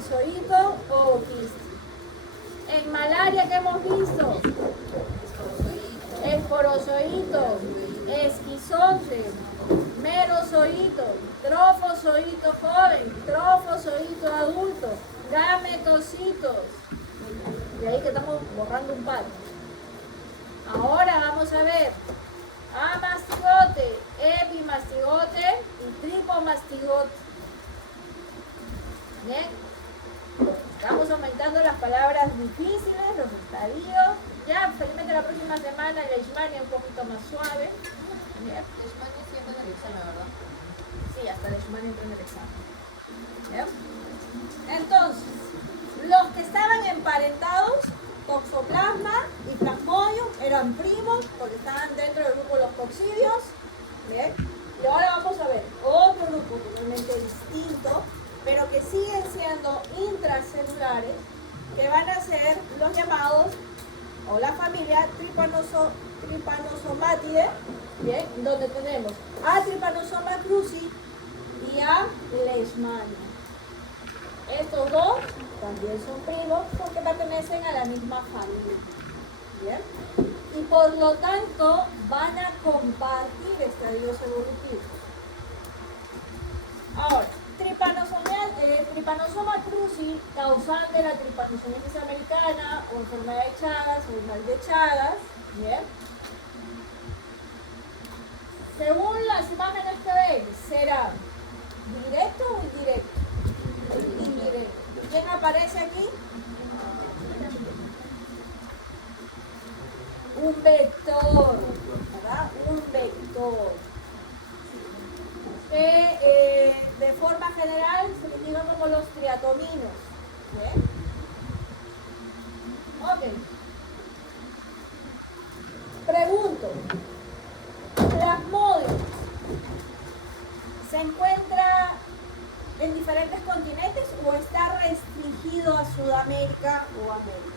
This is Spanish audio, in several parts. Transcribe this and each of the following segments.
erizoíto o quiste. En malaria, ¿qué hemos visto? Esporozoíto, esquizonte, merozoíto, trofozoíto joven, trofozoíto adulto, gametocitos. De ahí que estamos borrando un par. Ahora vamos a ver amastigote, epimastigote y tripomastigote. Bien. Estamos aumentando las palabras difíciles, los estadios. Ya, felizmente la próxima semana el Leishmania un poquito más suave. Bien. Leishmania siempre en el examen, ¿verdad? Sí, hasta el Leishmania entra en el examen. Bien. Entonces, los que estaban emparentados, Toxoplasma y Plasmodium, eran primos porque estaban dentro del grupo de los coccidios. Bien. Y ahora vamos a ver otro grupo totalmente distinto, pero que siguen siendo intracelulares, que van a ser los llamados, o la familia Trypanosomatidae, bien, donde tenemos a Trypanosoma cruzi y a Leishmania. Estos dos también son primos porque pertenecen a la misma familia. Bien. Y por lo tanto van a compartir estadios evolutivos. Ahora, Trypanosoma cruzi, causante de la tripanosomiasis americana o enfermedad de Chagas o mal de Chagas. Bien. Según las imágenes que ven, será directo o indirecto. Indirecto. ¿Quién aparece aquí? Un vector, ¿verdad? Un vector. Que de forma general se les diga como los triatominos. ¿Bien? Ok. Pregunto. Plasmodium se encuentra en diferentes continentes o está restringido a Sudamérica o América.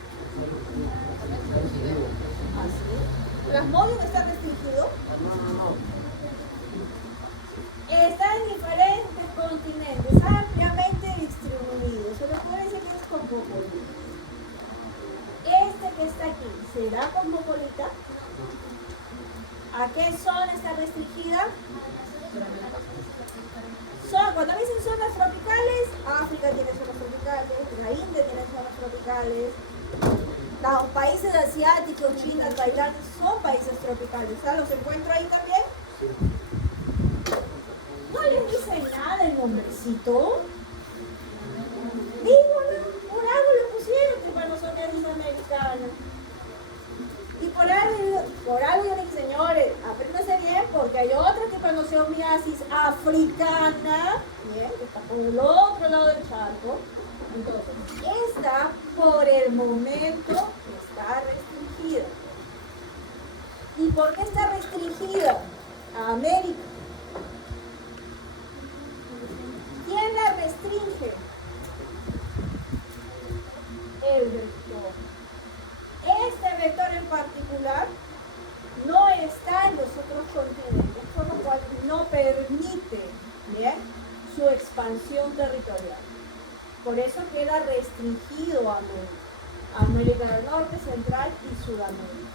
¿Así? ¿Plasmodium está restringido? No. Está en diferentes continentes, ampliamente distribuidos. Se les puede decir que es cosmopolita. Este que está aquí, ¿será cosmopolita? ¿A qué zona está restringida? Cuando dicen zonas tropicales, África tiene zonas tropicales, la India tiene zonas tropicales, los países asiáticos, China, Tailandia, son países tropicales. ¿Los encuentro ahí también? ¿No les dice nada el nombrecito? Digo, por algo le pusieron Trypanosomiasis americana. Y por algo yo le dije, señores, apréndanse bien porque hay otra Trypanosomiasis africana, bien, que está por el otro lado del charco. Entonces, esta por el momento está restringida. ¿Y por qué está restringida? A América. ¿Quién la restringe? El vector. Este vector en particular no está en los otros continentes, por lo cual no permite, ¿bien?, su expansión territorial. Por eso queda restringido a América del Norte, Central y Sudamérica.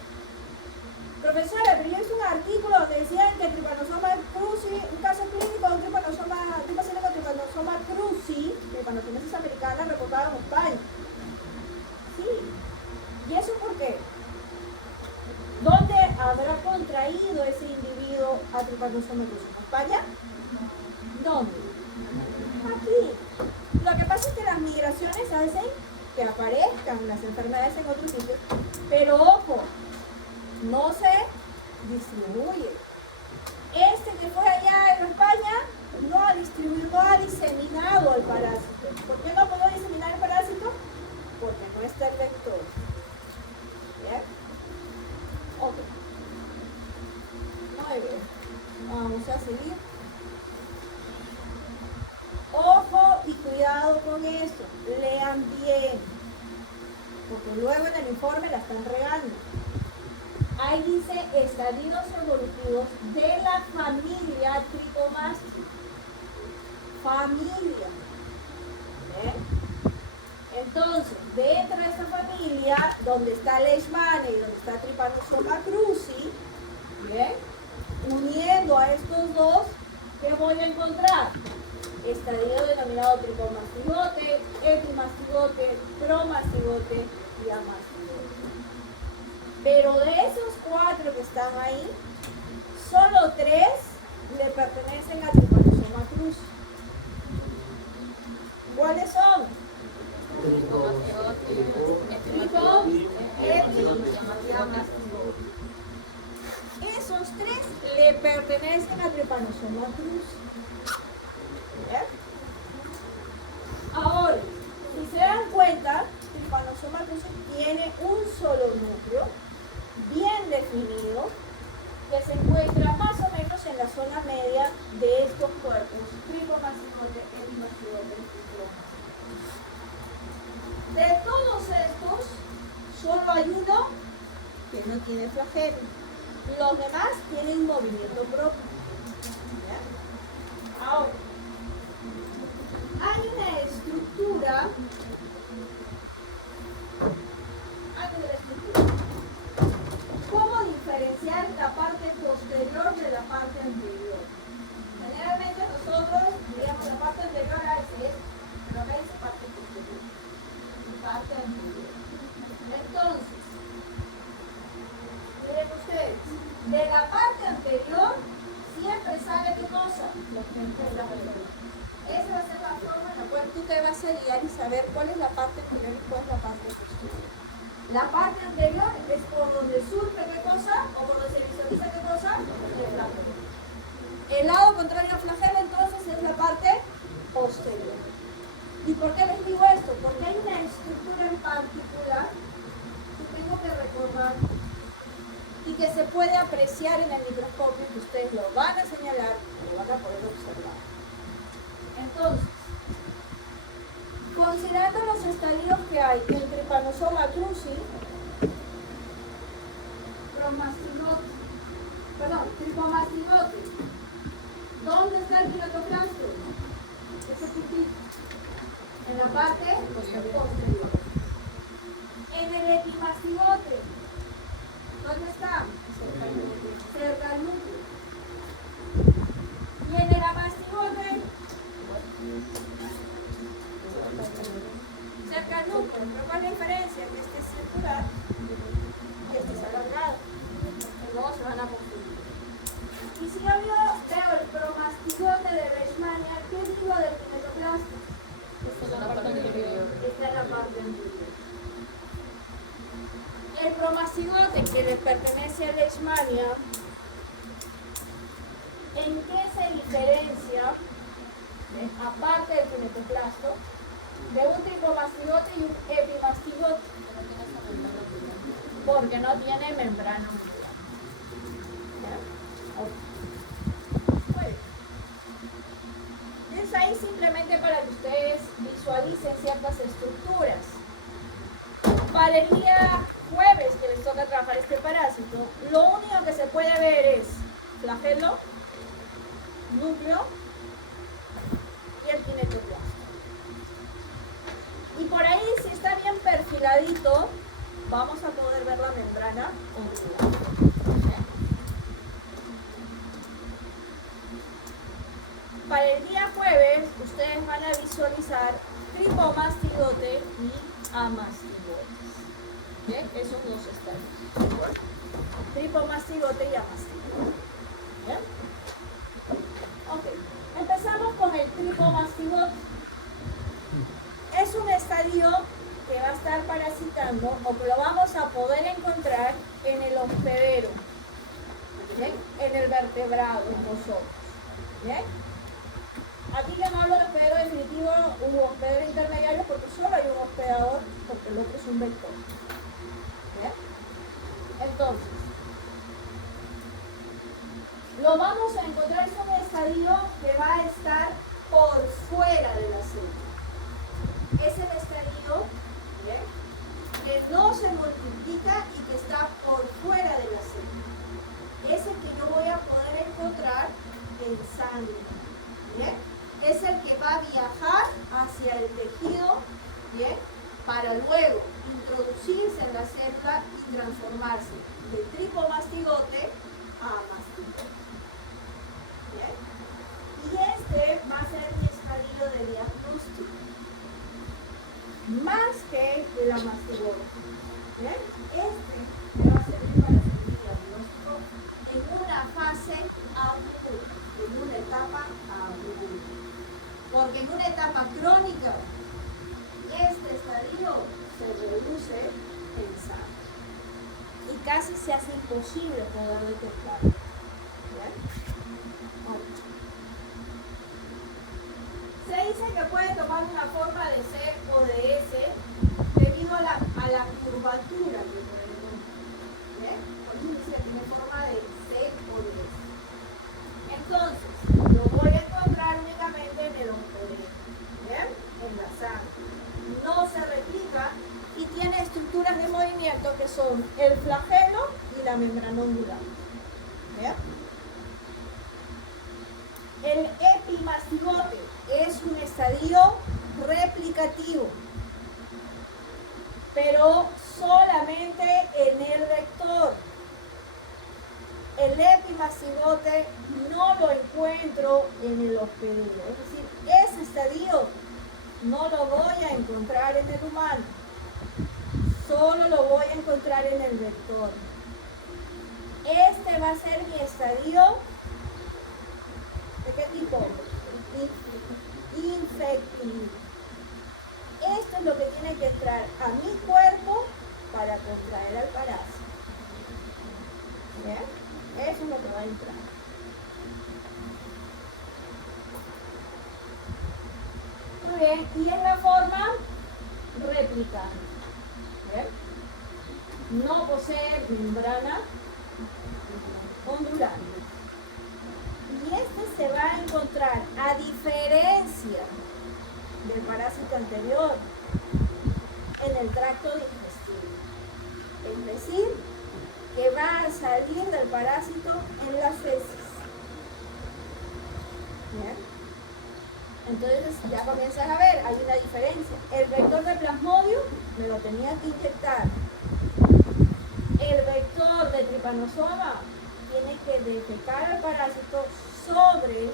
Profesora, pero yo hice un artículo donde decían que Trypanosoma cruzi, un caso clínico de un Trypanosoma cruzi, Trypanosomiasis americana, reportado en España. Sí. ¿Y eso por qué? ¿Dónde habrá contraído ese individuo a Trypanosoma cruzi? ¿En España? ¿Dónde? Aquí. Lo que pasa es que las migraciones hacen que aparezcan las enfermedades en otros sitios, pero ojo, no se distribuye. Este que fue allá en España no ha diseminado el parásito. ¿Por qué no pudo diseminar el parásito? Porque no está el vector. ¿Bien? Ok. Muy bien. Vamos a seguir. Ojo y cuidado con esto. Lean bien. Porque luego en el informe la están regando. Ahí dice estadios evolutivos de la familia Trichomastis. Familia. ¿Ven? Entonces, dentro de esta familia, donde está Leishmania y donde está Trypanosoma cruzi, ¿bien? Uniendo a estos dos, ¿qué voy a encontrar? Estadio denominado tripomastigote, epimastigote, promastigote y amastigote. Pero de esos 4 que están ahí, solo 3 le pertenecen a Trypanosoma cruzi. ¿Cuáles son? Tripo, epi y amastigote. Esos 3 le pertenecen a Trypanosoma cruzi. ¿Bien? Ahora, si se dan cuenta, Trypanosoma cruzi tiene un solo núcleo bien definido que se encuentra más o menos en la zona media de estos cuerpos: tripomastigote, epimastigote y promastigote. De todos estos, solo hay uno que no tiene flagelo. Los demás tienen movimiento propio. ¿Bien? Ahora, hay una estructura. Antes de la estructura, ¿cómo diferenciar la parte posterior de la parte anterior? Generalmente nosotros digamos la parte anterior a ese es, pero acá dice parte posterior. Parte anterior. Entonces, miren ustedes, de la parte anterior siempre sale ¿qué cosa? Esa va a ser la forma en la cual tú te vas a guiar y saber cuál es la parte anterior y cuál es la parte posterior. La parte anterior es por donde surge ¿qué cosa? O por donde se visualiza ¿qué cosa? El flagelo. El lado contrario al flagelo entonces es la parte posterior. ¿Y por qué les digo esto? Porque hay una estructura en particular que tengo que recordar y que se puede apreciar en el microscopio, que ustedes lo van a señalar y lo van a poder observar. Entonces, considerando los estadios que hay en Trypanosoma cruzi, tripomastigote, ¿dónde está el kinetoplasto? Ese puntito, en la parte posterior. En el epimastigote, ¿dónde está? Cerca al núcleo. Y en el amastigote, cerca al núcleo. ¿Pero cuál es la diferencia? Que este es circular y este es alargado. Luego se van a confundir. Y si yo veo el promastigote de Leishmania, ¿qué digo del kinetoplasto? Esta es la parte anterior. Está en la parte anterior. El promastigote que le pertenece a Leishmania, ¿en qué se diferencia, aparte del kinetoplasto, de un tripomastigote y un epimastigote? Porque no tiene membrana muscular. Muy bien. Es ahí simplemente para que ustedes visualicen ciertas estructuras. Para el día jueves que les toca trabajar este parásito, lo único que se puede ver es flagelo, núcleo y el kinetoplasto. Y por ahí, si está bien perfiladito, vamos a poder ver la membrana muscular. Para el día jueves, ustedes van a visualizar tripomastigote y amastigotes. ¿Bien? Esos dos estadios. Tripomastigote y amastigote. ¿Bien? Ok. Empezamos con el tripomastigote. Es un estadio que va a estar parasitando o que lo vamos a poder encontrar en el hospedero. ¿Bien? En el vertebrado, en nosotros. ¿Bien? Aquí ya no hablo de hospedero definitivo u hospedero intermediario porque solo hay un hospedador, porque el otro es un vector. ¿Bien? Entonces, lo vamos a encontrar, es un estadio que va a estar por fuera de la célula. Es el estadio, ¿bien?, que no se multiplica y que está por fuera de la célula. Es el que yo voy a poder encontrar en sangre. ¿Bien? Es el que va a viajar hacia el tejido, ¿bien?, para luego introducirse en la célula y transformarse de tripomastigote a mastigote. ¿Bien? Y este va a ser mi estadio de diagnóstico, más que la mastigote. ¿Bien? Este me va a servir para hacer mi diagnóstico en una fase aguda, en una etapa aguda. Porque en una etapa crónica, este estadio se reduce en sangre y casi se hace imposible poder detectarlo. ¿Bien? Se dice que puede tomar una forma de C o de S debido a la curvatura que puede tomar. ¿Bien? Por eso dice que tiene forma de C o de S. Entonces, lo voy a encontrar únicamente en el oncodermo. ¿Bien? En la sangre. No se replica y tiene estructuras de movimiento que son el flagelo y la membrana ondular. ¿Bien? El epimastigote es un estadio replicativo, pero solamente en el vector. El epimastigote no lo encuentro en el hospedero, es decir, ese estadio no lo voy a encontrar en el humano, solo lo voy a encontrar en el vector. Este va a ser mi estadio, ¿de qué tipo? Infectivo. Esto es lo que tiene que entrar a mi cuerpo para contraer al parásito. ¿Bien? Eso es lo que va a entrar. Muy bien, y es la forma replicante. ¿Bien? No posee membrana ondular. Y este se va a encontrar, a diferencia del parásito anterior, en el tracto digestivo. Es decir, que va a salir del parásito en las feces. ¿Bien? Entonces ya comienzan a ver, hay una diferencia. El vector de plasmodio me lo tenía que inyectar. El vector de trypanosoma tiene que defecar al parásito sobre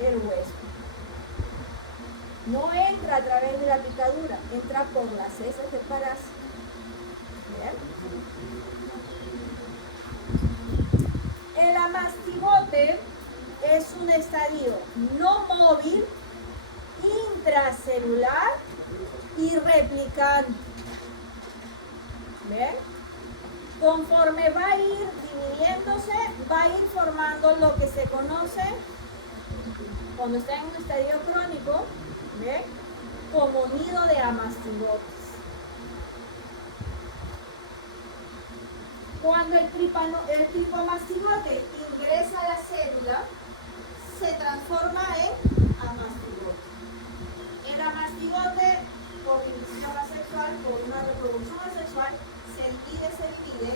el hueso. No entra a través de la picadura, entra por las heces del parásito. ¿Bien? El amastigote es un estadio no móvil, intracelular y replicante. ¿Ven? Conforme va a ir dividiéndose, va a ir formando lo que se conoce cuando está en un estadio crónico, ¿ven? Como nido de amastigotes. Cuando el tripomastigote ingresa a la célula, se transforma en amastigote. El amastigote, por división asexual, por una reproducción asexual, se divide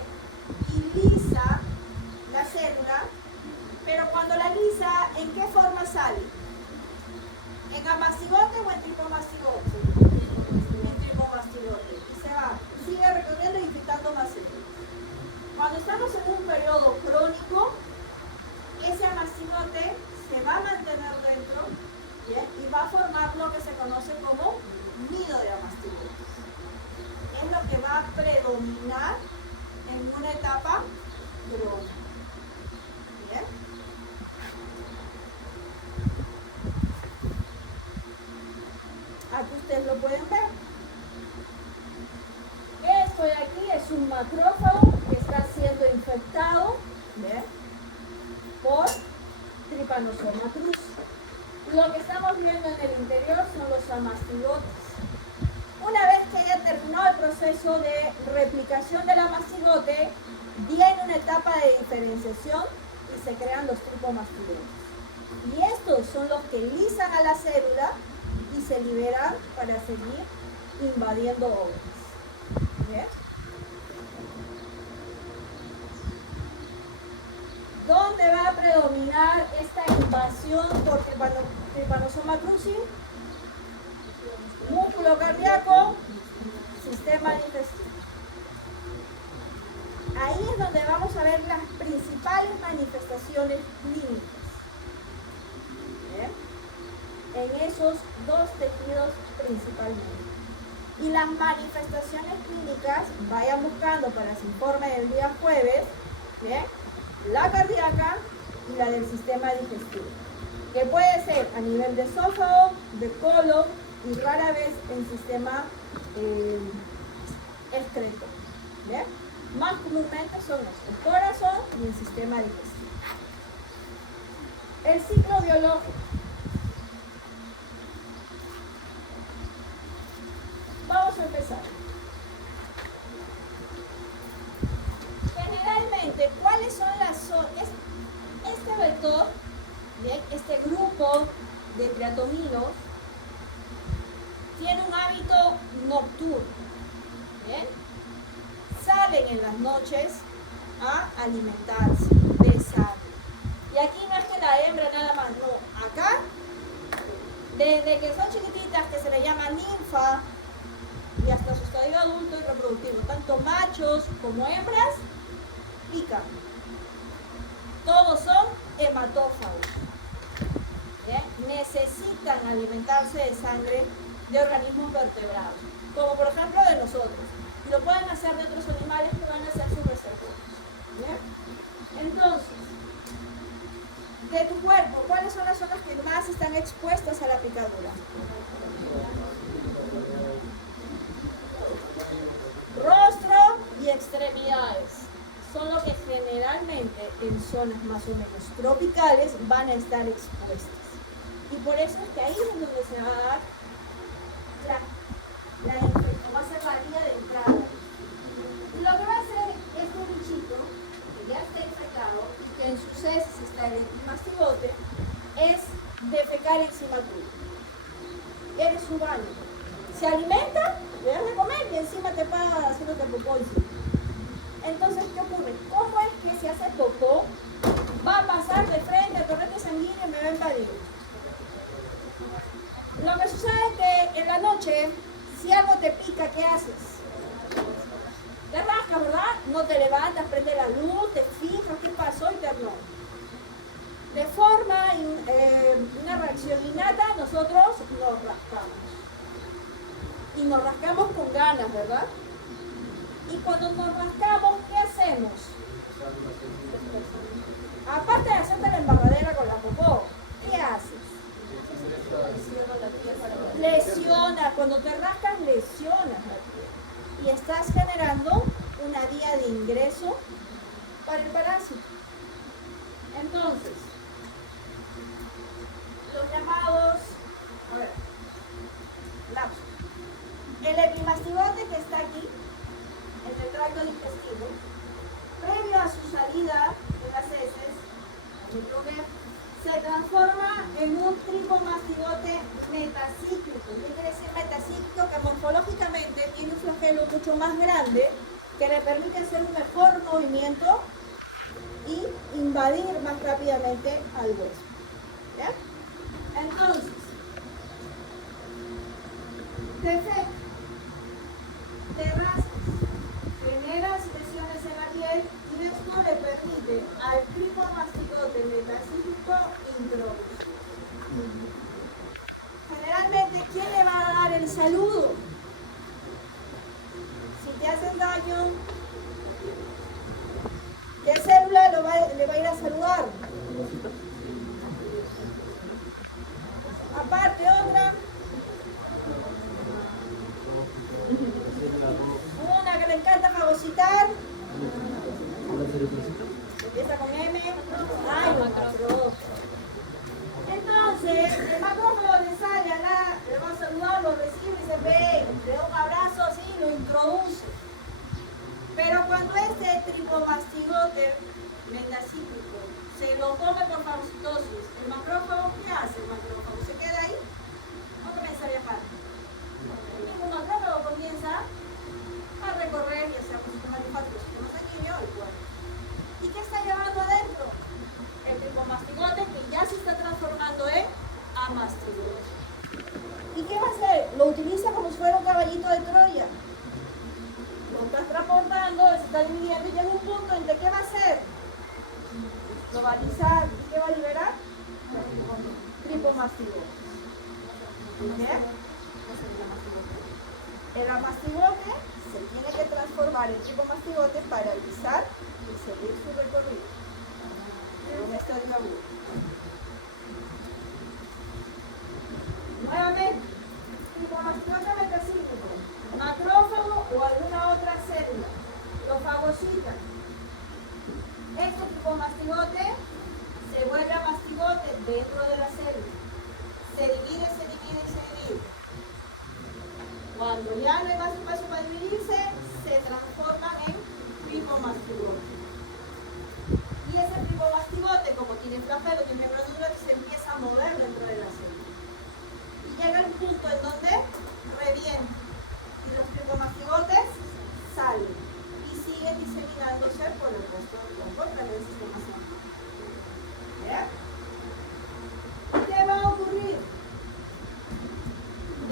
y lisa la célula, pero cuando la lisa, ¿en qué forma sale? ¿En amastigote o en tripomastigote? En tripomastigote. Y se va, sigue recorriendo y infectando más células. Cuando estamos en un periodo crónico, ese amastigote se va a mantener dentro, ¿bien? Y va a formar lo que se conoce como nido de amastigotes. Es lo que va a predominar en una etapa crónica. ¿Bien? Aquí ustedes lo pueden ver. Esto de aquí es un macrófago que está siendo infectado, ¿bien?, por Trypanosoma cruzi. Lo que estamos viendo en el interior son los amastigotes. Una vez que haya terminado el proceso de replicación del amastigote, viene una etapa de diferenciación y se crean los tripomastigotes. Y estos son los que lisan a la célula y se liberan para seguir invadiendo órganos. ¿Bien? ¿Dónde va a predominar esta invasión por Trypanosoma cruzi? Músculo cardíaco sistema digestivo. Ahí es donde vamos a ver las principales manifestaciones clínicas. ¿Bien? En esos dos tejidos principalmente. Y las manifestaciones clínicas, vayan buscando para su informe del día jueves, ¿bien? La cardíaca y la del sistema digestivo, que puede ser a nivel de esófago, de colon y rara vez en sistema excreto. ¿Bien? Más comúnmente son el corazón y el sistema digestivo. El ciclo biológico. Vamos a empezar. Generalmente, ¿cuáles son las zonas? Este vector, ¿bien? Este grupo de triatominos tiene un hábito nocturno. ¿Bien? Salen en las noches a alimentarse de sangre. Y aquí no es que la hembra nada más, no. Acá, desde que son chiquititas, que se le llama ninfa, y hasta su estadio adulto y reproductivo, tanto machos como hembras, pican. Todos son hematófagos. ¿Bien? Necesitan alimentarse de sangre de organismos vertebrados, como por ejemplo de nosotros. Y lo pueden hacer de otros animales que van a ser sus reservorios. ¿Bien? Entonces, de tu cuerpo, ¿cuáles son las zonas que más están expuestas a la picadura? Rostro y extremidades son los que generalmente en zonas más o menos tropicales van a estar expuestas. Y por eso es que ahí es donde se va a dar la infección, va a ser la vía de entrada. Lo que va a hacer este bichito, que ya está infectado y que en sus heces está el epimastigote, es defecar encima tuyo. Eres su baño. Se alimenta, le das de comer y encima te paga haciéndote popó encima. Entonces, ¿qué ocurre? ¿Cómo es que se hace popó? Va a pasar de frente al torrente sanguíneo y me va a invadir. Lo que sucede es que en la noche, si algo te pica, ¿qué haces? Te rascas, ¿verdad? No te levantas, prende la luz, te fijas qué pasó y te armó. De forma, una reacción innata, nosotros nos rascamos. Y nos rascamos con ganas, ¿verdad? Y cuando nos rascamos, ¿qué hacemos? Aparte de hacerte la embarradera con la popó, ¿qué haces? Lesiona. Cuando te rascas, lesionas la piel. Y estás generando una vía de ingreso para el parásito. Entonces, los llamados, lapsos. El epimastigote que está aquí, en el tracto digestivo, previo a su salida de las heces, se transforma en un tripomastigote metacíclico. ¿Qué quiere decir metacíclico? Que morfológicamente tiene un flagelo mucho más grande que le permite hacer un mejor movimiento y invadir más rápidamente al hueso. ¿Ya? Entonces, defecto. Te rascas, generas lesiones en la piel y esto le permite al tripomastigote metacíclico introducir. Generalmente, ¿quién le va a dar el saludo? Si te hacen daño, ¿qué célula le va a ir a saludar? Aparte, otra. Una que le encanta fagocitar. Empieza con M. Ay, macrófago. Entonces, el macrófago le sale a le va a saludar, lo recibe y se ve, le da un abrazo así y lo introduce. Pero cuando este tripomastigote metacíclico se lo come por fagocitosis, ¿el macrófago qué hace? El macrófago se queda ahí o comienza a viajar. El macrófago comienza a recorrer y hacer un sistema linfático, sistema sanguíneo y cuerpo. ¿Y qué está llevando adentro? El tripomastigote que ya se está transformando en amastigote. ¿Y qué va a hacer? Lo utiliza como si fuera un caballito de Troya. está dividiendo y llega un punto en que ¿qué va a hacer? Lo va a alisar. ¿Y qué va a liberar? Tripomastigote. ¿Bien? El amastigote se tiene que transformar en tripomastigote para alisar y seguir su recorrido en un estadio agudo. Nuevamente, tripomastigote metacíclico, macrófago o alguna otra célula lo fagocita. Este tripomastigote se vuelve a mastigote dentro de la célula. Se divide, se divide y se divide. Cuando ya no hay más espacio para dividirse, se transforman en tripomastigote. Y ese tripomastigote, como tiene flagelo, tiene granulado, se empieza a mover dentro de la célula. Y llega el punto en donde revienta. Y los tripomastigotes salen y siguen diseminándose por el resto del órganos del sistema sanguíneo. ¿Bien? ¿Qué va a ocurrir?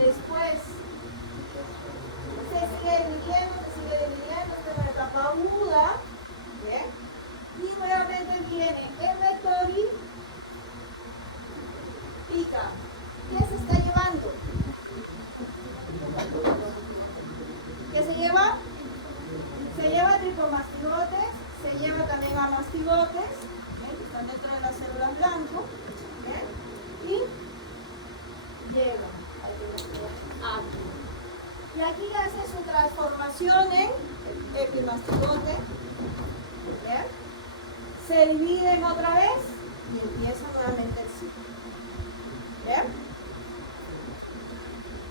Después se sigue dividiendo, esta es una etapa aguda. ¿Bien? Y nuevamente viene el vector y pica. ¿Qué se está llevando? ¿Qué se lleva? Se lleva tripomastigotes, se lleva también a mastigotes, ¿bien? Que están dentro de las células blanco, ¿bien? Y llega aquí. Y aquí hace su transformación en epimastigote, ¿bien? Se dividen otra vez y empieza nuevamente el ciclo. ¿Bien?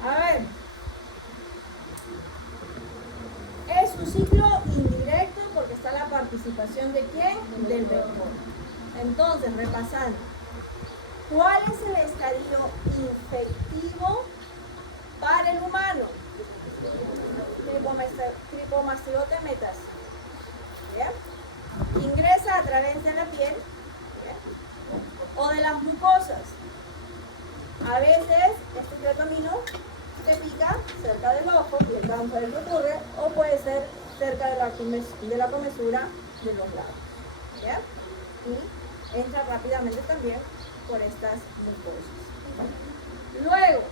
A ver. Es un ciclo indirecto porque está la participación de ¿quién? Del vector. Entonces, repasando. ¿Cuál es el estadio infectivo para el humano? Tripomastigote metacíclico. ¿Bien? Ingresa a través de la piel, ¿bien? O de las mucosas. A veces este treponino te pica cerca del ojo y el cáncer recurre, o puede ser cerca de la comesura de los labios. ¿Bien? Y entra rápidamente también por estas mucosas. Luego,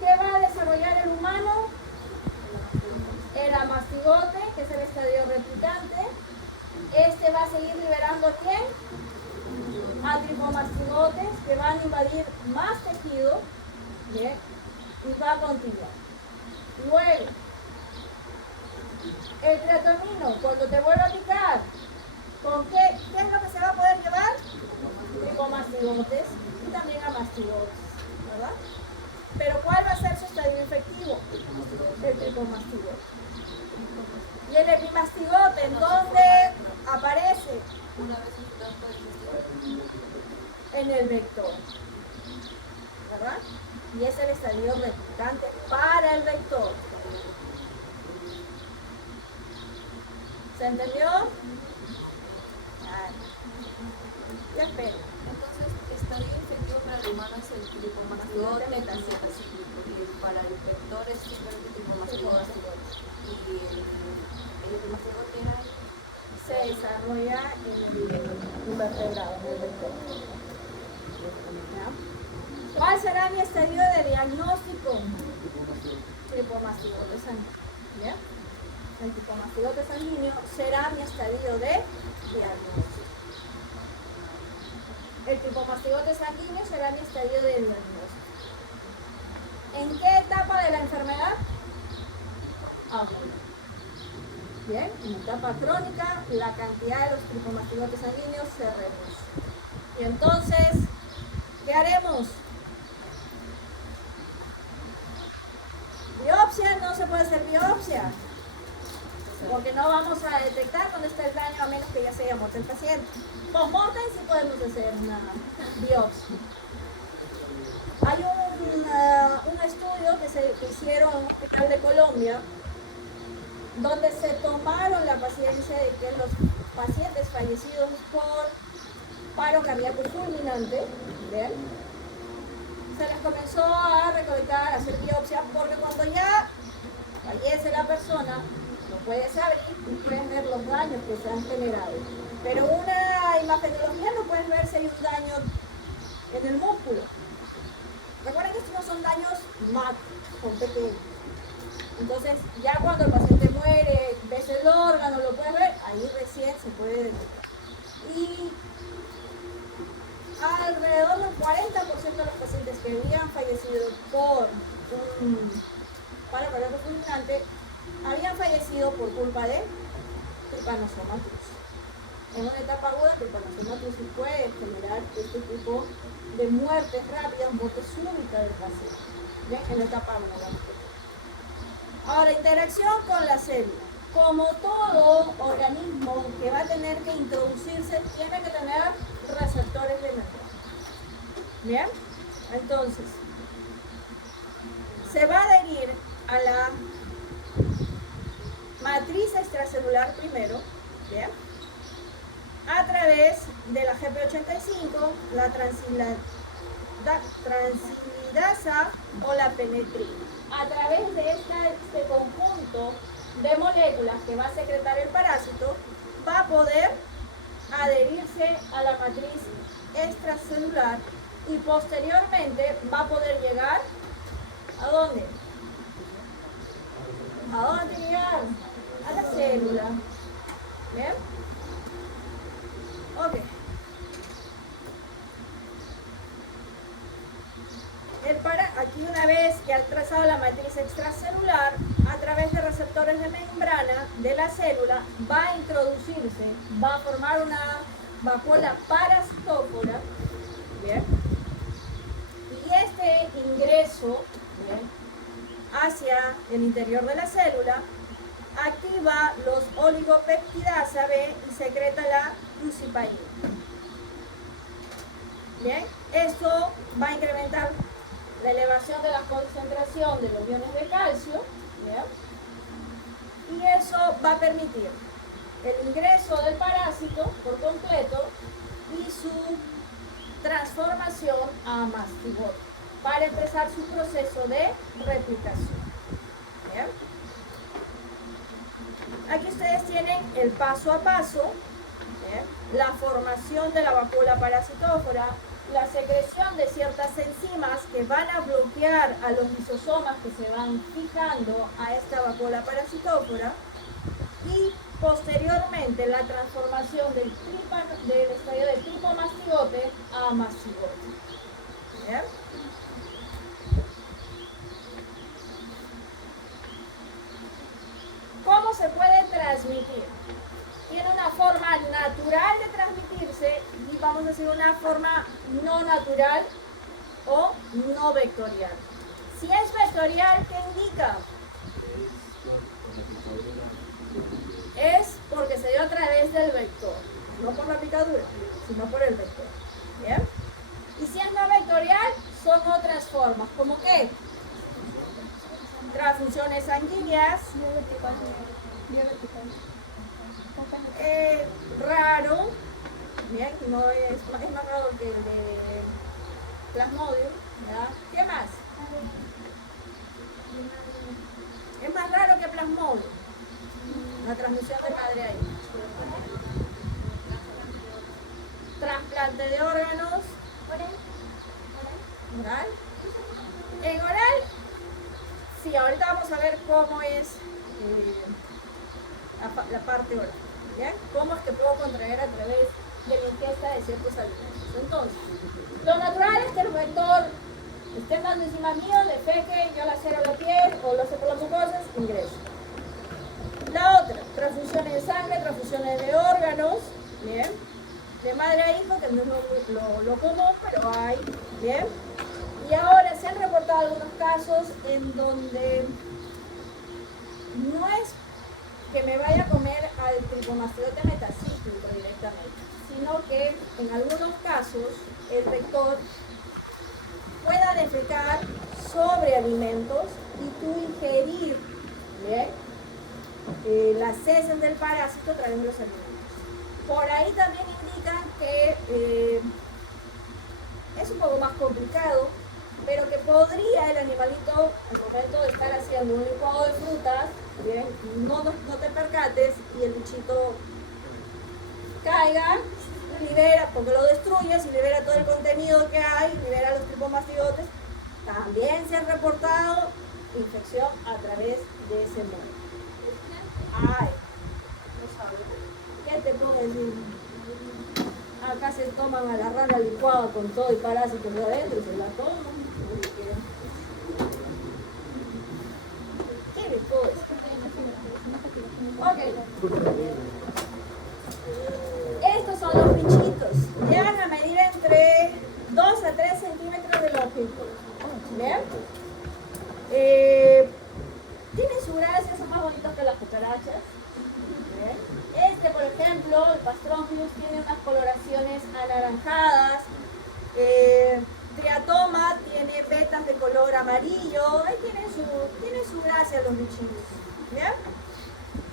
¿qué va a desarrollar el humano? El amastigote, que es el estadio replicante. Este va a seguir liberando ¿a quién? A tripomastigotes que van a invadir más tejido. Bien, y va a continuar. Luego, el triatomino, cuando te vuelva a picar, ¿con qué es lo que se va a poder llevar? Tripomastigotes y también a mastigotes, ¿verdad? Pero ¿cuál va a ser su estadio infectivo? El tripomastigote. Y el epimastigote, ¿en dónde aparece? En el vector, ¿verdad? Y es el estadio replicante para el vector. ¿Se entendió? Ya espero. Entonces, estadio infectivo para el humano es el tripomastigote metacíclico y para el vector es simplemente tripomastigote. Y el epimastigote se desarrolla en el invertebrado, en el vector. ¿Ya? ¿Cuál será mi estadio de diagnóstico? Tripomastigote sanguíneo. ¿Ya? El tripomastigote sanguíneo será mi estadio de diagnóstico. El tripomastigote sanguíneo será mi estadio de diagnóstico. ¿En qué etapa de la enfermedad? Bien, en etapa crónica la cantidad de los tripomastigotes sanguíneos se reduce. Y entonces, ¿qué haremos? Biopsia, no se puede hacer biopsia, porque no vamos a detectar dónde está el daño a menos que ya se haya muerto el paciente. Post-mortem sí podemos hacer una biopsia. Hay un estudio que hicieron en un hospital de Colombia, donde se tomaron la paciencia de que los pacientes fallecidos por paro cardíaco fulminante, ¿bien? Se les comenzó a recolectar, a hacer biopsia, porque cuando ya fallece la persona, lo puedes abrir y puedes ver los daños que se han generado. Pero una imagenología no puedes ver si hay un daño en el músculo. Recuerden que estos no son daños macro, son pequeños. Entonces, ya cuando el paciente muere, ves el órgano, lo puedes ver, ahí recién se puede detectar. Y alrededor del 40% de los pacientes que habían fallecido por un paro cardíaco fulminante habían fallecido por culpa de trypanosomatosis. En una etapa aguda, trypanosomatosis puede generar este tipo de muertes rápidas, muerte súbita del paciente. ¿Bien? En la etapa aguda. Ahora, interacción con la célula. Como todo organismo que va a tener que introducirse, tiene que tener receptores de membrana. ¿Bien? Entonces, se va a adherir a la matriz extracelular primero, ¿bien? A través de la GP85, la transilidasa o la penetrina. A través de este conjunto de moléculas que va a secretar el parásito, va a poder adherirse a la matriz extracelular y posteriormente va a poder llegar ¿a dónde? ¿A dónde llegar? A la célula. ¿Bien? Ok. Aquí una vez que ha trazado la matriz extracelular, a través de receptores de membrana de la célula, va a introducirse, va a formar una vacuola parasitófora, ¿bien? Y este ingreso, ¿bien?, hacia el interior de la célula, activa los oligopeptidasa B y secreta la crucipaína. Bien, esto va a incrementar la elevación de la concentración de los iones de calcio, ¿bien?, y eso va a permitir el ingreso del parásito por completo y su transformación a mastigote para empezar su proceso de replicación. ¿Bien? Aquí ustedes tienen el paso a paso, ¿bien?, la formación de la vacuola parasitófora, la secreción de ciertas enzimas que van a bloquear a los lisosomas que se van fijando a esta vacuola parasitófora y posteriormente la transformación del estadio de tripomastigote a mastigote. ¿Bien? ¿Cómo se puede transmitir? Tiene una forma natural de transmitirse y vamos a decir una forma no natural o no vectorial. Si es vectorial, ¿qué indica? Es porque se dio a través del vector, no por la picadura, sino por el vector. ¿Bien? Y si es no vectorial, son otras formas, ¿como qué? Transfusiones sanguíneas, raro, bien, no es más raro que el de Plasmodium, ¿ya? ¿Qué más? Es más raro que Plasmodium, la transmisión de madre a hijo. Trasplante de órganos, oral. En oral, sí, ahorita vamos a ver cómo es la parte oral, ¿bien? Cómo es que puedo contraer a través de la ingesta de ciertos alimentos. Entonces, lo natural es que el vector esté dando encima mío, defeque, yo la cero a la piel o lo hace por las mucosas, ingreso. La otra, transfusiones de sangre, transfusiones de órganos, ¿bien? De madre a hijo, que no es lo común, pero hay, ¿bien? Y ahora se han reportado algunos casos en donde no es que me vaya a comer al tripomastigote metacíclico directamente, sino que en algunos casos el vector pueda defecar sobre alimentos y tú ingerir, ¿bien?, las heces del parásito a través de los alimentos. Por ahí también indican que es un poco más complicado, pero que podría el animalito, momento de estar haciendo un licuado de frutas, ¿bien? No te percates y el bichito caiga, libera, porque lo destruyes y libera todo el contenido que hay, libera los tripomastigotes. También se ha reportado infección a través de ese modo. Ay, ¿qué te puedo decir? Acá se toman a la rana licuado con todo y parásitos de adentro y se la toman. ¿Qué les puedo decir? Ok. Estos son los bichitos. Llegan a medir entre 2 a 3 centímetros de longitud. ¿Bien? Tienen su gracia, son más bonitos que las cucarachas. ¿Bien? Este, por ejemplo, el Pastrongyus, tiene unas coloraciones anaranjadas. Triatoma tiene vetas de color amarillo. Ahí tienen su gracia los bichitos. ¿Bien?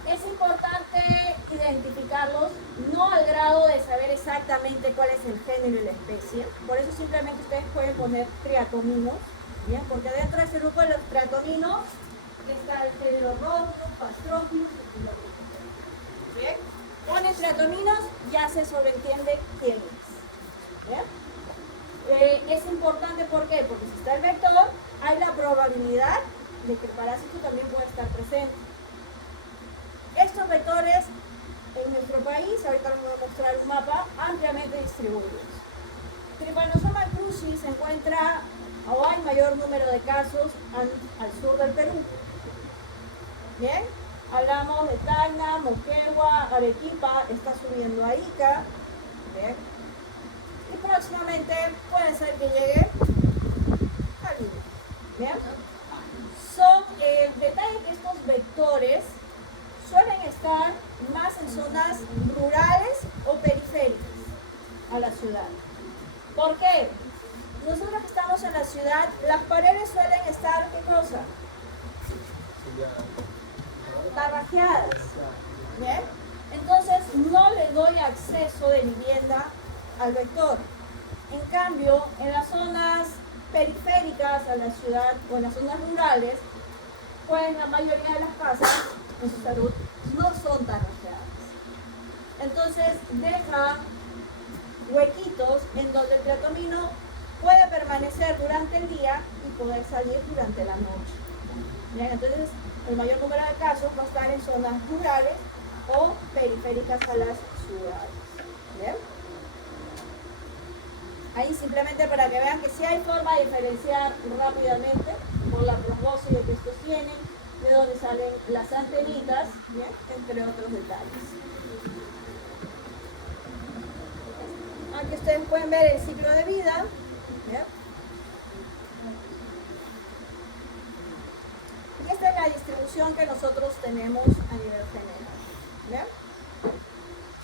Es importante identificarlos, no al grado de saber exactamente cuál es el género y la especie. Por eso simplemente ustedes pueden poner triatominos, ¿bien? Porque dentro de ese grupo de los triatominos está el género Rhodus, Pastrongyus, ¿bien? Ponen triatominos, ya se sobreentiende quién es. ¿Bien? Es importante, ¿por qué? Porque si está el vector, hay la probabilidad de que el parásito también pueda estar presente. Estos vectores en nuestro país, ahorita les voy a mostrar un mapa, ampliamente distribuidos. Trypanosoma cruzi se encuentra, o hay mayor número de casos al sur del Perú. Bien, hablamos de Tacna, Moquegua, Arequipa, está subiendo a Ica. Bien, y próximamente puede ser que llegue a Lima. Bien, son el detalle que estos vectores suelen estar más en zonas rurales o periféricas a la ciudad. ¿Por qué? Nosotros que estamos en la ciudad, las paredes suelen estar, ¿qué cosa? Tarrajeadas. ¿Bien? Entonces no le doy acceso de vivienda al vector. En cambio, en las zonas periféricas a la ciudad o en las zonas rurales, pues la mayoría de las casas en su salud no son tan tarrajeadas. Entonces deja huequitos en donde el triatomino puede permanecer durante el día y poder salir durante la noche. Bien, entonces el mayor número de casos va a estar en zonas rurales o periféricas a las ciudades. ¿Bien? Ahí simplemente para que vean que sí hay forma de diferenciar rápidamente por la probóscide que estos tienen, de donde salen las antenitas, ¿bien? Entre otros detalles. Aquí ustedes pueden ver el ciclo de vida. ¿Bien? Y esta es la distribución que nosotros tenemos a nivel general. ¿Bien?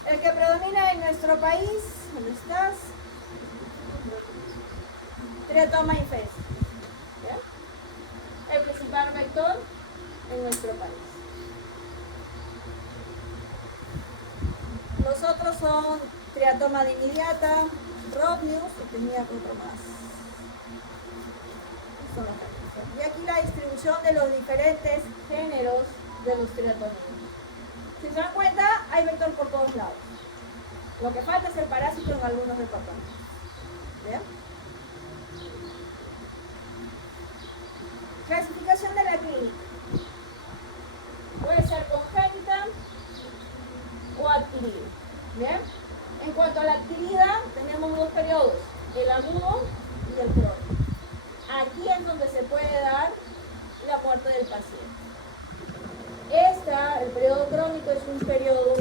El que predomina en nuestro país, ¿dónde estás? Triatoma infestis. ¿Bien? El principal vector en nuestro país. Los otros son Triatoma dimidiata, Rhodnius, y tenía otro más. Son los géneros. Y aquí la distribución de los diferentes géneros de los triatominos. Si se dan cuenta, hay vector por todos lados. Lo que falta es el parásito en algunos departamentos. ¿Bien? Clasificación de la clínica. Puede ser congénita o adquirida. ¿Bien? En cuanto a la adquirida, tenemos dos periodos, el agudo y el crónico. Aquí es donde se puede dar la muerte del paciente. El periodo crónico es un periodo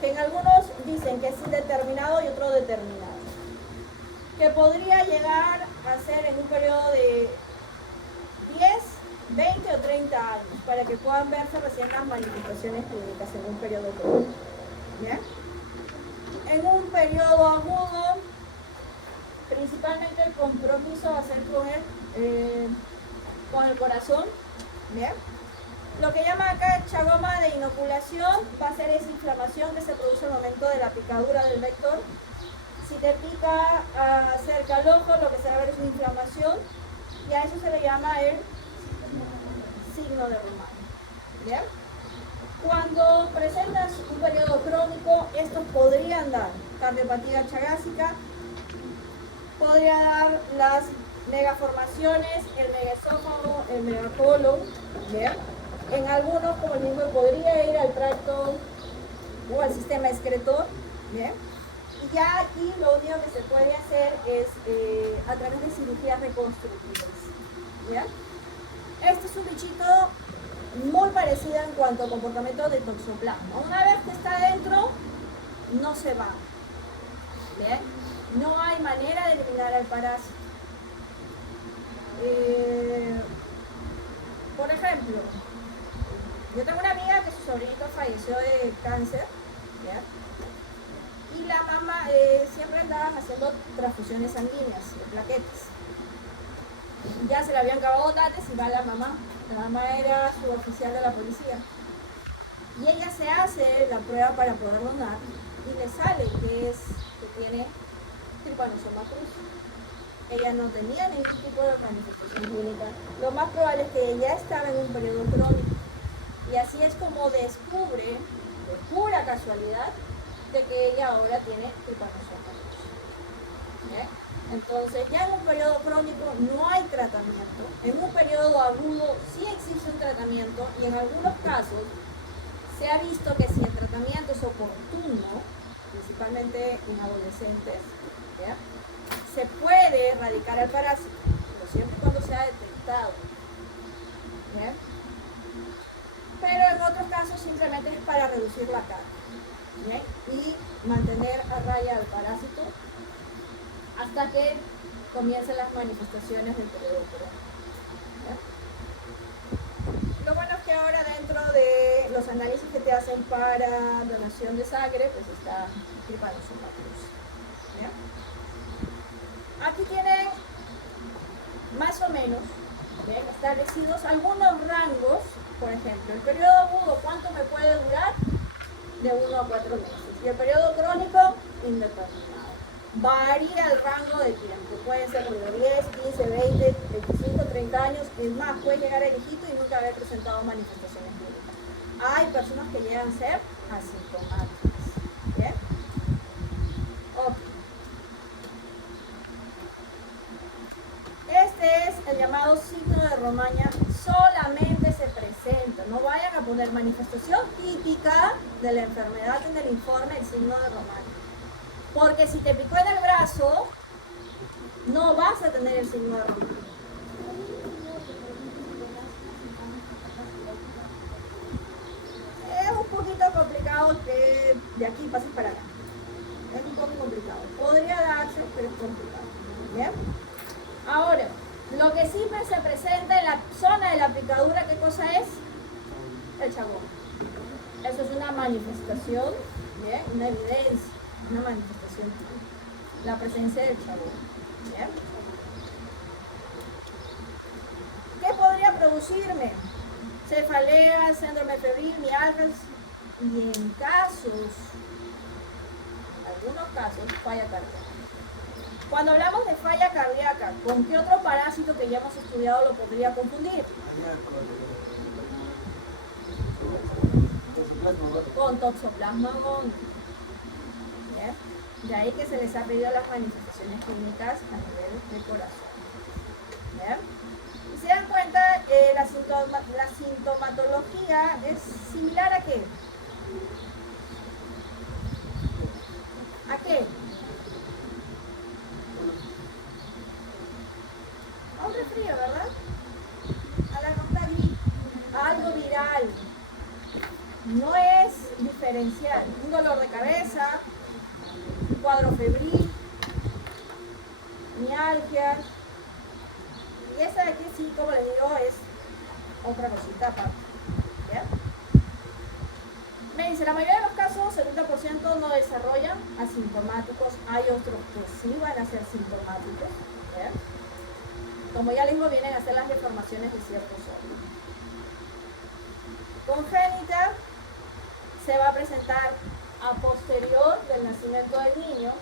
que en algunos dicen que es indeterminado y otro determinado, que podría llegar a ser en un periodo de 10, 20 o 30 años, para que puedan verse recién las manifestaciones clínicas en un periodo crónico. ¿Bien? En un periodo agudo, principalmente el compromiso va a ser con el corazón. ¿Bien? Lo que llama acá chagoma de inoculación va a ser esa inflamación que se produce al momento de la picadura del vector. Si te pica cerca al ojo, lo que se va a ver es una inflamación y a eso se le llama el signo de Romaña. ¿Bien? Cuando presentas un periodo crónico, estos podrían dar cardiopatía chagásica, podría dar las megaformaciones, el megaesófago, el megacolon, ¿bien? En algunos, como el mismo, podría ir al tracto o al sistema excretor, ¿bien? Y ya aquí lo único que se puede hacer es a través de cirugías reconstructivas, ¿bien? Este es un bichito muy parecido en cuanto a comportamiento de toxoplasma. Una vez que está dentro, no se va, ¿bien? No hay manera de eliminar al parásito. Por ejemplo, yo tengo una amiga que su sobrinito falleció de cáncer, ¿ya? Y la mamá siempre andaban haciendo transfusiones sanguíneas de plaquetas. Ya se le habían acabado datos y va la mamá. La mamá era su oficial de la policía. Y ella se hace la prueba para poder donar y le sale que tiene Trypanosoma cruzi. Ella no tenía ningún tipo de manifestación clínica. Lo más probable es que ella estaba en un periodo crónico. Y así es como descubre, de pura casualidad, de que ella ahora tiene Trypanosoma cruzi. Entonces, ya en un periodo crónico no hay tratamiento. En un periodo agudo sí existe un tratamiento y en algunos casos se ha visto que si el tratamiento es oportuno, principalmente en adolescentes, ¿ya? Se puede erradicar el parásito, pero siempre y cuando sea detectado. ¿Ya? Pero en otros casos simplemente es para reducir la carga, ¿ya? Y mantener a raya al parásito hasta que comiencen las manifestaciones del periodo crónico. Lo bueno es que ahora dentro de los análisis que te hacen para donación de sangre, pues está Trypanosoma cruzi. Aquí tienen más o menos, ¿bien?, establecidos algunos rangos. Por ejemplo, el periodo agudo, ¿cuánto me puede durar? De 1 a 4 meses. Y el periodo crónico, indeterminado. Varía el rango de tiempo. Puede ser de 10, 15, 20, 25, 30 años. Es más, puede llegar el hijito y nunca haber presentado manifestaciones clínicas. Hay personas que llegan a ser asintomáticas. ¿Bien? Ok. Este es el llamado signo de Romaña. Solamente se presenta. No vayan a poner manifestación típica de la enfermedad en el informe del signo de Romaña. Porque si te picó en el brazo, no vas a tener el signo de Romaña. Es un poquito complicado que de aquí pases para acá. Es un poco complicado. Podría darse, pero es complicado. ¿Bien? Ahora, lo que siempre se presenta en la zona de la picadura, ¿qué cosa es? El chabón. Eso es una manifestación, ¿bien?, una evidencia, una manifestación típica. La presencia del chabón. ¿Bien? ¿Qué podría producirme? Cefalea, síndrome febril, mialgias y en casos, algunos casos, falla cardíaca. Cuando hablamos de falla cardíaca, ¿con qué otro parásito que ya hemos estudiado lo podría confundir? Con Toxoplasma gondii. De ahí que se les ha pedido las manifestaciones clínicas a nivel del corazón. ¿Bien? Y se dan cuenta que la sintomatología es similar a qué? ¿A qué? A un resfrío, ¿verdad? A la ronda gripe, a algo viral. No es diferencial. Un dolor de cabeza, un cuadro febril, mialgias. Y esta de aquí sí, como les digo, es otra cosita aparte. ¿Bien? Me dice, la mayoría de los casos, 70% no desarrollan asintomáticos. Hay otros que sí van a ser sintomáticos. ¿Bien? Como ya les digo, vienen a hacer las deformaciones de ciertos órganos. Congénita se va a presentar a posterior del nacimiento del niño.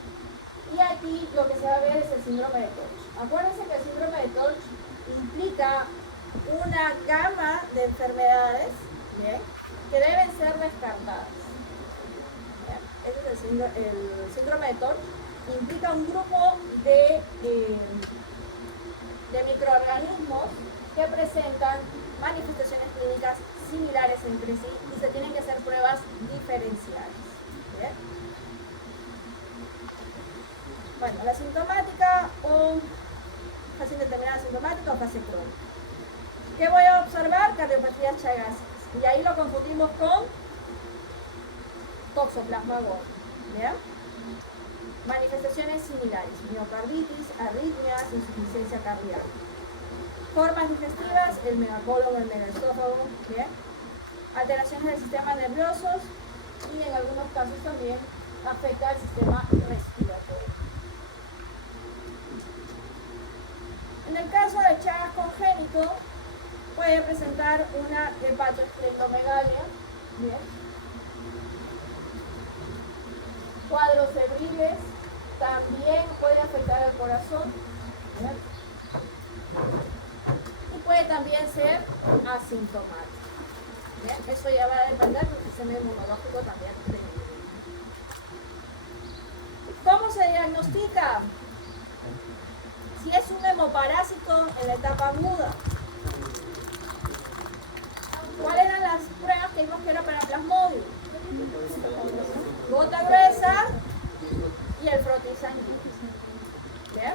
Y aquí lo que se va a ver es el síndrome de Torch. Acuérdense que el síndrome de Torch implica una gama de enfermedades, ¿bien?, que deben ser descartadas. ¿Bien? Ese es el síndrome de TORCH. Implica un grupo de microorganismos que presentan manifestaciones clínicas similares entre sí y se tienen que hacer pruebas diferenciales. ¿Bien? Bueno, la sintomática o fase indeterminada sintomática o fase crónica. ¿Qué voy a observar? Cardiopatías chagásicas. Y ahí lo confundimos con toxoplasma gordo. ¿Bien? Manifestaciones similares: miocarditis, arritmias, insuficiencia cardíaca. Formas digestivas: el megacolon, el megaesófago. ¿Bien? Alteraciones del sistema nervioso y en algunos casos también afecta al sistema respiratorio. En el caso de Chagas congénito, puede presentar una hepatoesplenomegalia, ¿bien?, cuadros febriles, también puede afectar al corazón, ¿bien?, y puede también ser asintomático. ¿Bien? Eso ya va a depender del sistema inmunológico también. ¿Cómo se diagnostica? Si es un hemoparásito en la etapa aguda. ¿Cuáles eran las pruebas que vimos que era para plasmodio? Gota gruesa y el frotis sanguíneo. ¿Bien?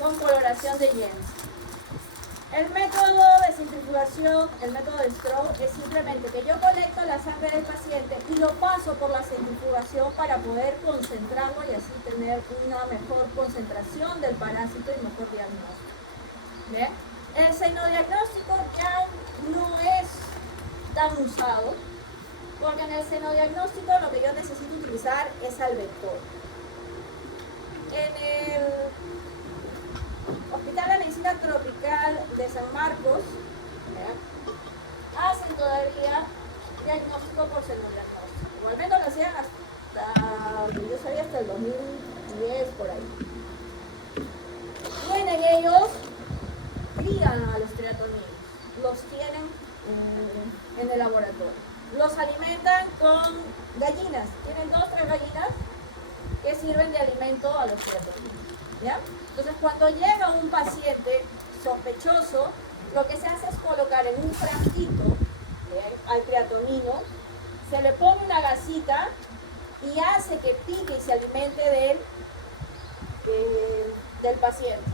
Con coloración de Jens. El método de centrifugación, el método de Stroh, es simplemente que yo colecto la sangre del paciente y lo paso por la centrifugación para poder concentrarlo y así tener una mejor concentración del parásito y mejor diagnóstico. ¿Bien? El senodiagnóstico ya no es tan usado, porque en el senodiagnóstico lo que yo necesito utilizar es al vector. En el Hospital de Medicina Tropical de San Marcos, ¿bien?, hacen todavía diagnóstico por senodiagnóstico. Igualmente lo hacían yo sabía, hasta el 2010 por ahí. Tienen ellos, crían a los triatoninos, los tienen en el laboratorio. Los alimentan con gallinas. Tienen 2 o 3 gallinas que sirven de alimento a los triatoninos. ¿Ya? Entonces, cuando llega un paciente sospechoso, lo que se hace es colocar en un frasquito, ¿bien?, al triatonino, se le pone una gasita y hace que pique y se alimente del paciente.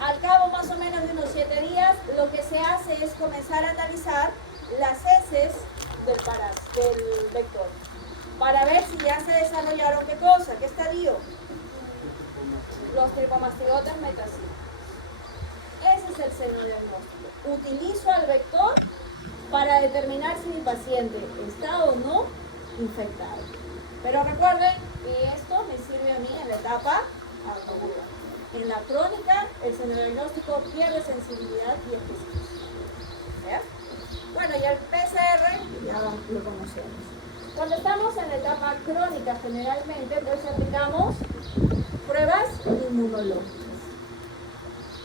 Al cabo más o menos de unos 7 días, lo que se hace es comenzar a analizar las heces del vector, para ver si ya se desarrollaron ¿qué cosa? ¿Qué estadio? Los tripomastigotas metacílicos. Ese es el senodiagnóstico. Utilizo al vector para determinar si mi paciente está o no infectado. Pero recuerden que esto me sirve a mí en la etapa aguda. En la crónica, el senodiagnóstico pierde sensibilidad y especificidad. Bueno, y el PCR ya lo conocemos. Cuando estamos en la etapa crónica, generalmente, pues aplicamos pruebas inmunológicas.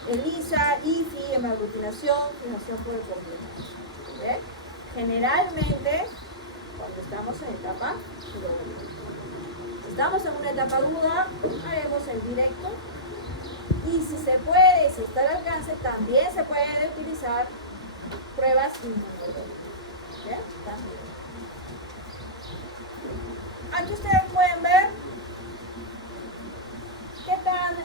ELISA, IFI, hemaglutinación, fijación por el complemento. ¿Ve? Generalmente, cuando estamos en etapa crónica. Si estamos en una etapa aguda, haremos el directo. Y si se puede, si está al alcance, también se puede utilizar pruebas inmunológicas. ¿Ve? También. Aquí ustedes pueden ver qué tan,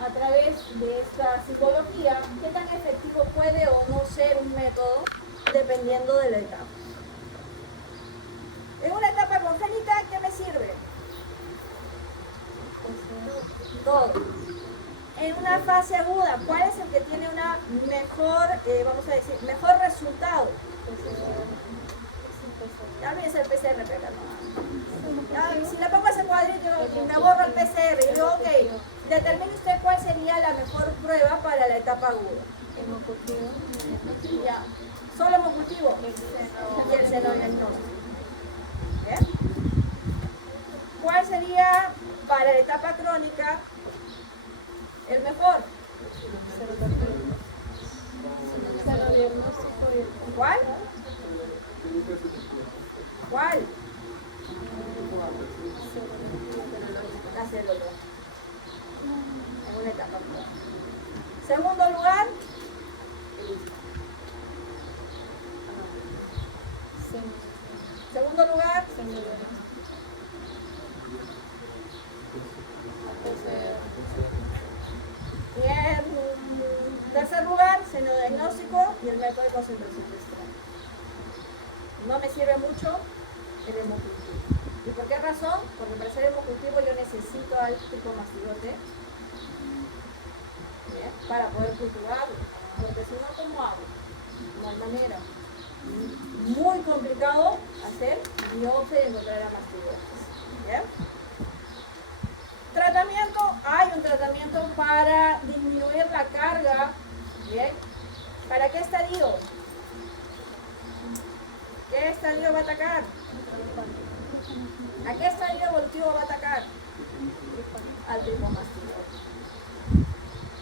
a través de esta psicología, qué tan efectivo puede o no ser un método dependiendo de la etapa. En una etapa congénita, ¿qué me sirve? Todo. En una fase aguda, ¿cuál es el que tiene una mejor, vamos a decir, mejor resultado? También es el PCR, si le pongo ese cuadrito y me borro el PCR y digo, ok, determine usted cuál sería la mejor prueba para la etapa aguda. Ya, solo hemocultivo y el senodiagnóstico. ¿Bien? ¿Cuál sería para la etapa crónica el mejor? ¿Cuál? ¿Cuál? La célula. En una etapa. Segundo lugar, segundo lugar, bien. Tercer lugar, senodiagnóstico y el método de concentración extraña. No me sirve mucho el hemocultivo. ¿Y por qué razón? Porque para hacer hemocultivo yo necesito al tricomastigote para poder cultivarlo. Porque si no, ¿cómo hago? No hay manera. Muy complicado hacer biopsia y encontrar a mastigotes. ¿Bien? Tratamiento, hay un tratamiento para disminuir la carga. ¿Bien? ¿Para qué estadio? ¿Qué estadio va a atacar? ¿A qué estadio evolutivo va a atacar? Al tricomastigote.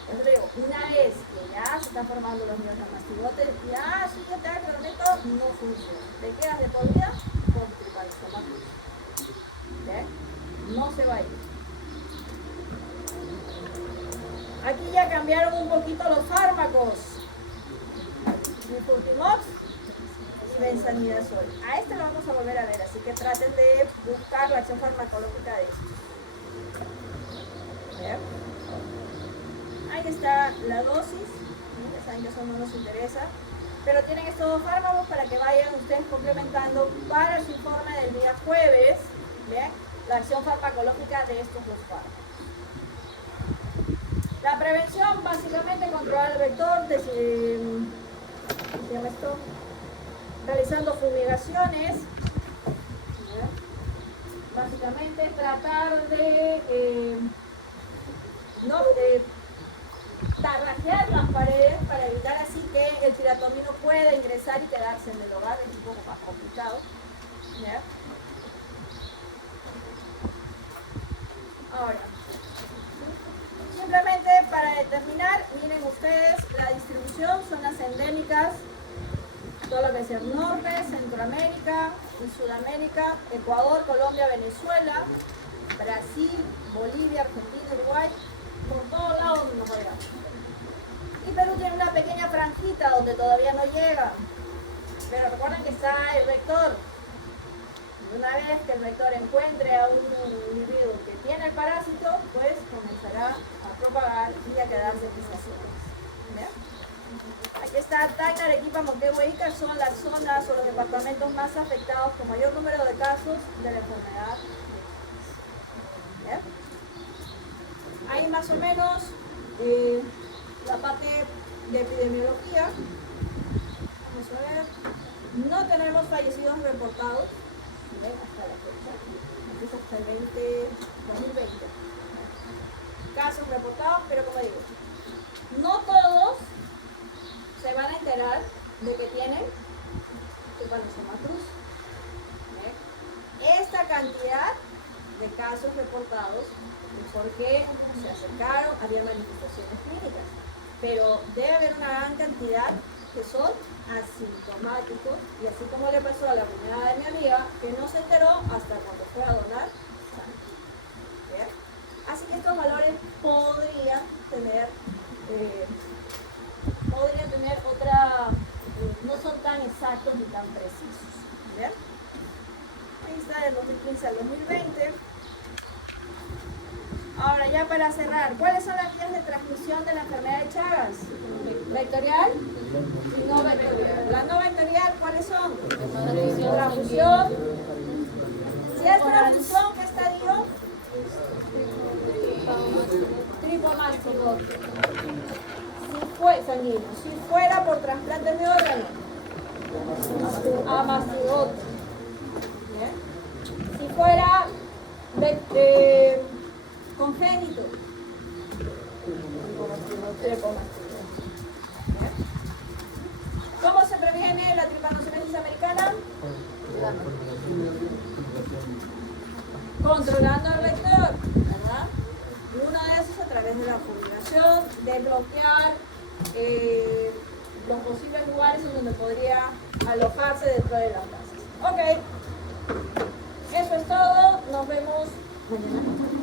Yo te digo, una vez que ya se están formando los mastigotes, ya si yo te hago tratamiento, no funciona. Te quedas de por vida con tricomastigote. No se va a ir. Aquí ya cambiaron un poquito los fármacos. Nifurtimox y benzanidazol. A este lo vamos a volver a ver, así que traten de buscar la acción farmacológica de esto. Ahí está la dosis. Ya saben que eso no nos interesa. Pero tienen estos dos fármacos para que vayan ustedes complementando para su informe del día jueves. ¿Bien? La acción farmacológica de estos dos fármacos. La prevención, básicamente, controlar el vector, ¿cómo se llama esto? Realizando fumigaciones. Básicamente, tratar de tarrajear las paredes para evitar así que el tiratomino pueda ingresar y quedarse en el hogar, es un poco más complicado. ¿Ya? Ahora, simplemente para determinar, miren ustedes la distribución, zonas endémicas, todo lo que es el norte, Centroamérica y Sudamérica, Ecuador, Colombia, Venezuela, Brasil, Bolivia, Argentina, Uruguay, por todos lados donde nos vayamos. Y Perú tiene una pequeña franjita donde todavía no llega, pero recuerden que está el vector. Una vez que el vector encuentre a un individuo que tiene el parásito, pues comenzará a propagar y a quedarse pisaciones. Aquí está Tacna, Arequipa, Moquegua e Ica, son las zonas o los departamentos más afectados con mayor número de casos de la enfermedad. ¿Bien? Ahí más o menos la parte de epidemiología. Vamos a ver. No tenemos fallecidos reportados. Hasta la fecha. Es hasta el 2020. Casos reportados, pero como digo, no todos se van a enterar de que tienen Trypanosoma cruzi. Esta cantidad de casos reportados porque se acercaron, había manifestaciones clínicas, pero debe haber una gran cantidad que son asintomáticos, y así como le pasó a la cuñada de mi amiga, que no se enteró hasta cuando fue a donar sangre. Así que estos valores podrían tener otra, no son tan exactos ni tan precisos. ¿Bien? Ahí está del 2015 al 2020. Ahora ya para cerrar, ¿cuáles son las vías de transmisión de la enfermedad de Chagas? ¿Vectorial y no vectorial? La no vectorial, ¿cuáles son? Transfusión. Si es transfusión, ¿qué estadio? Tricomastigote. Si fue sanguíneo, si fuera por trasplantes de órgano, amastigote. Si fuera congénito, ¿cómo se previene la tripanocenosis americana? Controlando el vector, ¿verdad? Y uno de esos a través de la fumigación. opción de bloquear los posibles lugares en donde podría alojarse dentro de las casas. Ok, eso es todo, nos vemos mañana.